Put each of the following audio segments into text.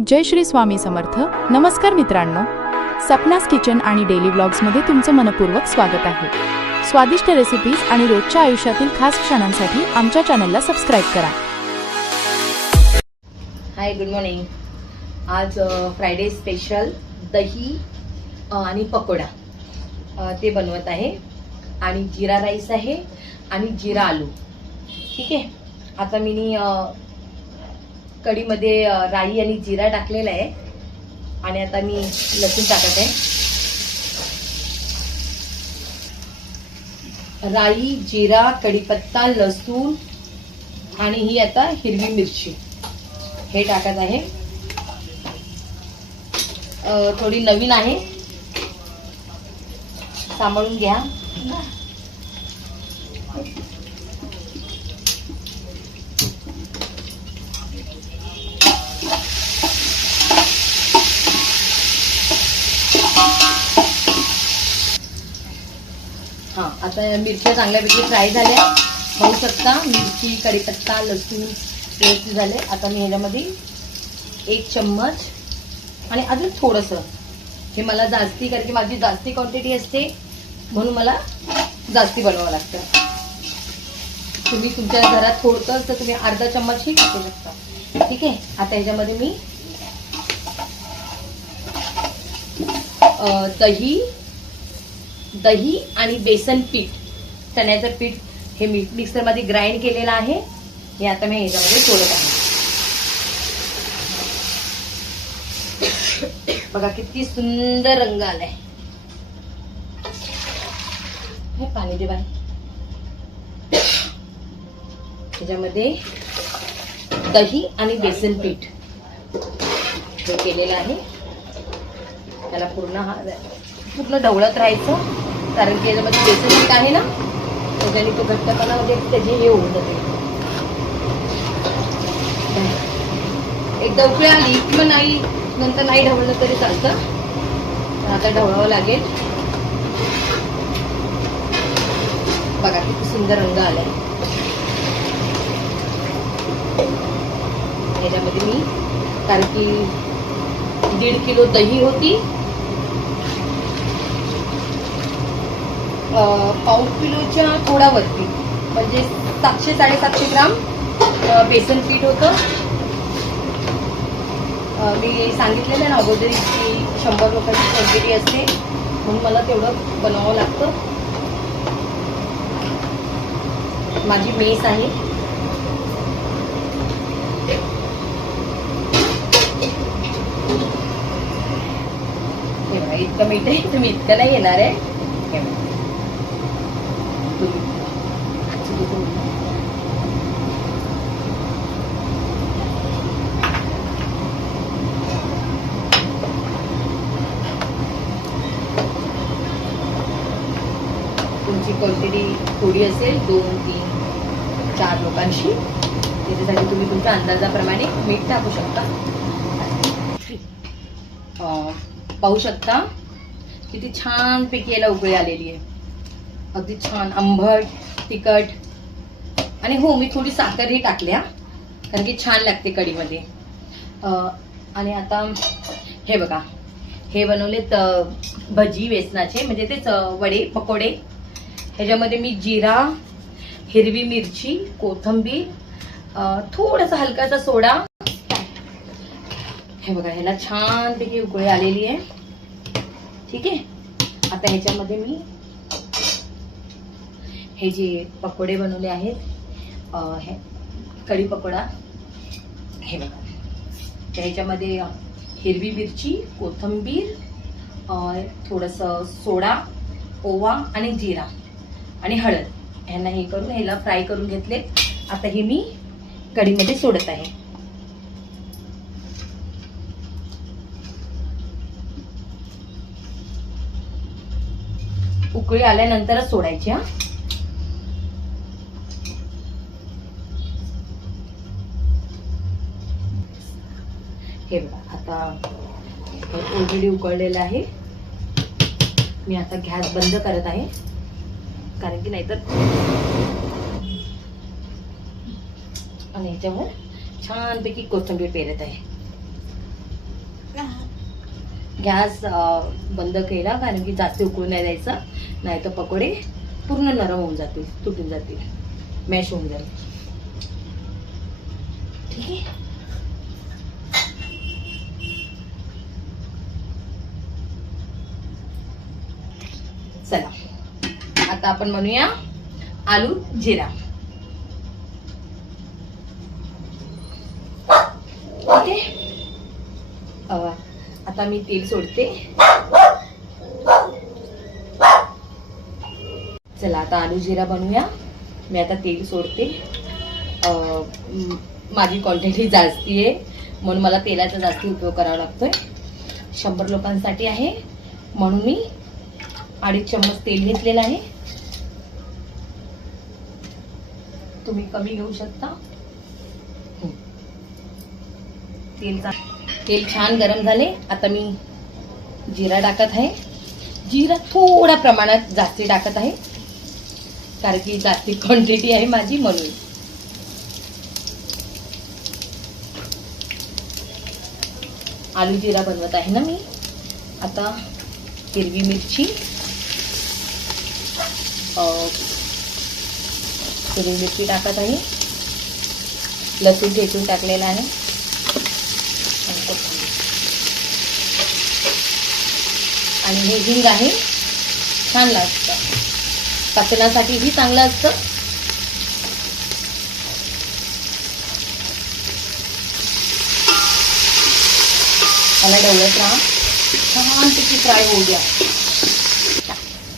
जय श्री स्वामी समर्थ. नमस्कार मित्रांनो, सपनास किचन आणि डेली व्लॉग्समध्ये तुमचं मनपूर्वक स्वागत आहे. स्वादिष्ट रेसिपीज आणि रोजच्या आयुष्यातील खास क्षणांसाठी आमच्या चॅनलला सबस्क्राईब करा. हाय, गुड मॉर्निंग. आज फ्रायडे स्पेशल दही आणि पकोडा ते बनवत आहे आणि जिरा राईस आहे आणि जिरा आलू. ठीक आहे. आता मी कढीमध्ये राई आणि जिरा टाकलेला आहे आणि आता मी लसूण टाकत आहे. राई, जिरा, कढीपत्ता, लसूण आणि ही आता हिरवी मिरची हे टाकत आहे. थोडी नवीन आहे, सांभाळून घ्या. हा, आता मिरच्या चांगल्यापैकी फ्राय झाल्या, पाहू शकता. मिरची, कढीपत्ता, लसूण व्यवस्थित झाले. आता मी ह्याच्यामध्ये 1 चम्मच आणि अजून थोडंसं, हे मला जास्ती, कारण की माझी जास्ती क्वांटिटी असते म्हणून मला जास्ती बनवावं लागतं. तुम्ही तुमच्या घरात थोडंसं तर तुम्ही अर्धा चम्मचही टाकू शकता. ठीक आहे. आता ह्याच्यामध्ये मी दही आणि बेसन पीठ, चण्याचं पीठ हे मी मिक्सरमध्ये ग्राइंड केलेलं आहे. हे आता मी ह्याच्यामध्ये सोडत आहे. बघा किती सुंदर रंग आलाय. हे पाणी दे बाय. ह्याच्यामध्ये दही आणि बेसन पीठ हे केलेलं आहे. त्याला पूर्ण ढवळत राहायचं, कारण की याच्यामध्ये बेसन पीठ आहे ना, त्याच्याने तो घट्टपणा म्हणजे त्याचे हे होऊन जाते. एकदा उकळी आली किंवा नाही, नंतर नाही ढवळलं तरी चालतं. आता ढवळावं लागेल. बघा किती सुंदर रंग आलाय. याच्यामध्ये मी, कारण की 1.5 किलो दही होती, 1/2 किलोच्या थोडा वरती, म्हणजे 700-750 ग्राम बेसन पीठ होतं. मी सांगितलेलं ना अगोदर की 100 लोकांची क्वांटिटी असते म्हणून मला तेवढं बनवावं लागतं. माझी मेस आहे. इतकं मीठ आहे, तुम्ही इतकं नाही येणार आहे. तुमची क्वांटिटी थोडी असेल, 2, 3, 4 लोकांची, त्याच्यासाठी तुम्ही तुमच्या अंदाजाप्रमाणे मीठ टाकू शकता. पाहू शकता किती छान पैकी याला उकळी आलेली आहे. अगदी छान आंबट, तिखट. आणि हो, मी थोडी साखरही टाकल्या, कारण की छान लागते कढीमध्ये. आणि आता हे बघा, हे बनवलेत भजी बेसनाचे, म्हणजे तेच वडे, पकोडे. ह्याच्यामध्ये मी जिरा, हिरवी मिरची, कोथिंबीर, थोडासा हलकासा सोडा. हे बघा, ह्याला छानपैकी उकळी आलेली आहे. ठीक आहे. आता ह्याच्यामध्ये मी हे जे पकोडे बनवले आहेत, हे कढी पकोडा, हे बघा, ह्याच्यामध्ये हिरवी मिरची, कोथिंबीर, थोडंसं सोडा, ओवा आणि जिरा आणि हळद, ह्यांना हे करून ह्याला फ्राय करून घेतले. आता हे मी कढीमध्ये सोडत आहे. उकळी आल्यानंतरच सोडायची. हे बघा, आता ऑलरेडी उकळलेलं आहे. मी आता गॅस बंद करत आहे, कारण की नाहीतर आणि ह्याच्यावर छानपैकी कोथिंबीर पेरत आहे. गॅस बंद केला, कारण की जास्त उकळून नाही द्यायचं, नाही तर पकोडे पूर्ण नरम होऊन जातील, तुटून जातील, मॅश होऊन जाईल. ठीक आहे. चला आता आपण बनवूया आलू जिरा. ओके. आता मी तेल सोडते. चला आता आलू जिरा बनवूया. मी आता तेल सोडते. माझी क्वांटिटी जास्ती आहे म्हणून मला तेलाचा जास्ती उपयोग करावा लागतोय. 100 लोकांसाठी आहे म्हणून मी 2.5 चम्मच तेल घेतलेलं आहे. तुम्ही कमी घेऊ शकता. तेल छान गरम झाले. आता मी जिरा टाकत आहे. जिरा थोड्या प्रमाणात जास्ती टाकत आहे, कारण की जास्ती क्वांटिटी आहे माझी म्हणून. आलू जिरा बनवत आहे ना मी. आता हिरवी मिरची, हिरवी मिरची टाकत आहे. लसूण ठेचून टाकलेला आहे. आणि हे हिंग आहे, छान लागतं, पचनासाठीही चांगलं असतं. मला ढवळत राहा, छानपैकी फ्राय होऊ द्या.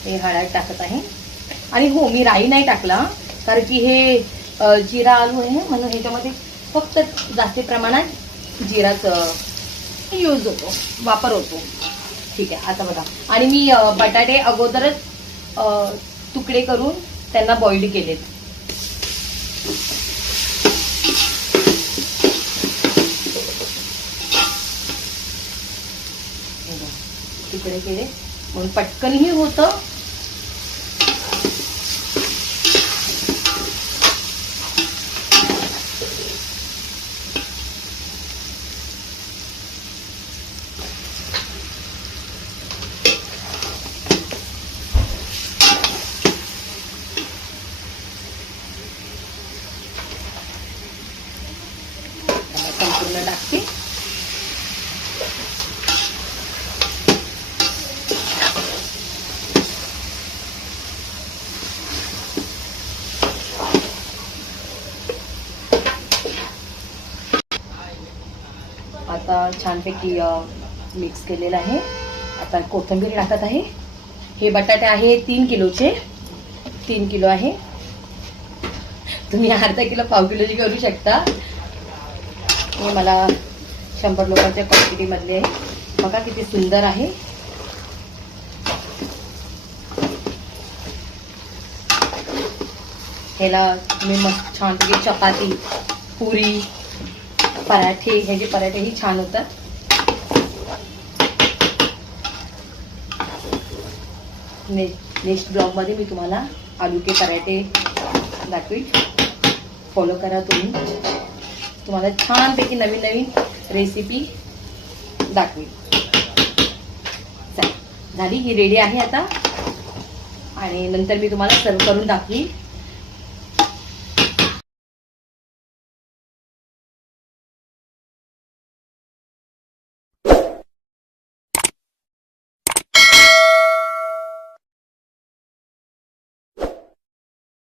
हे हळद टाकत आहे. आणि हो, मी राई नाही टाकला, कारण की हे जिरा आलू आहे म्हणून ह्याच्यामध्ये फक्त जास्त प्रमाणात जिराच यूज होतो, वापर होतो. ठीक आहे. आता बघा, आणि मी बटाटे अगोदरच तुकडे करून त्यांना बॉइल केलेत. तुकडे केले म्हणून पटकनही होतं. संपूर्ण टाकते. आता छानपैकी मिक्स केलेलं आहे. आता कोथिंबीर टाकत आहे. हे बटाटे आहे 3 किलोचे. 3 किलो आहे. तुम्ही अर्धा किलो, पाव किलोची करू शकता. हे मला 100 लोकांच्या क्वांटिटी मधले आहे. बघा किती सुंदर आहे. ह्याला तुम्ही मस्त छानपैकी चपाती, पुरी, पराठे, ह्याचे पराठेही छान होतात. नेक्स्ट ब्लॉग मध्ये मी तुम्हाला आलू के पराठे दाखवीन. फॉलो करा तुम्ही. तुम्हाला छानपैकी नवीन नवीन रेसिपी दाखवीन. झाली, ही रेडी आहे आता. आणि नंतर मी तुम्हाला सर्व करून दाखवीन.